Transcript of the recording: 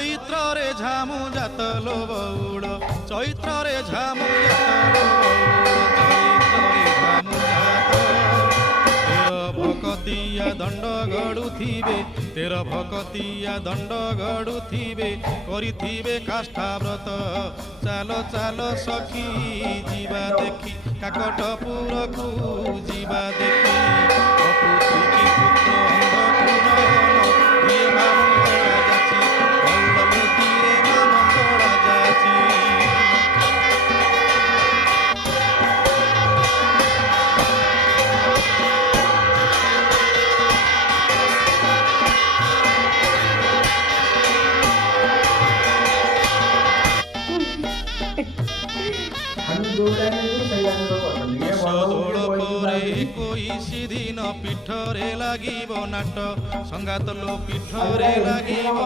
ଚୈତ୍ରରେ ଝାମୁ ଜାତ ଲୋ ବଉଳ ଚୈତ୍ରରେ ଝାମୁ ଜାତ ଲୋ ବଉଳ ଭକତିଆ ଦଣ୍ଡ ଗଡ଼ୁଥିବେ ତେର ଭକତିଆ ଦଣ୍ଡ ଗଡ଼ୁଥିବେ କରିଥିବେ କାଷ୍ଠାବ୍ରତ ଚାଲ ଚାଲ ସଖୀ ଯିବା ଦେଖି କାକଟପୁରକୁ ଯିବା ଦେଖି ଅପୁତ୍ରିକି ପୁତ୍ର ଅନ୍ଧକୁ ନୟନ ଦିଏ ମା ମଙ୍ଗଳା ଯାଚି ଦୋଳ ପରେ 21 ଦିନ ପୀଠରେ ଲାଗିବ ନାଟ ସଙ୍ଗାତ ଲୋ ପୀଠରେ ଲାଗିବ।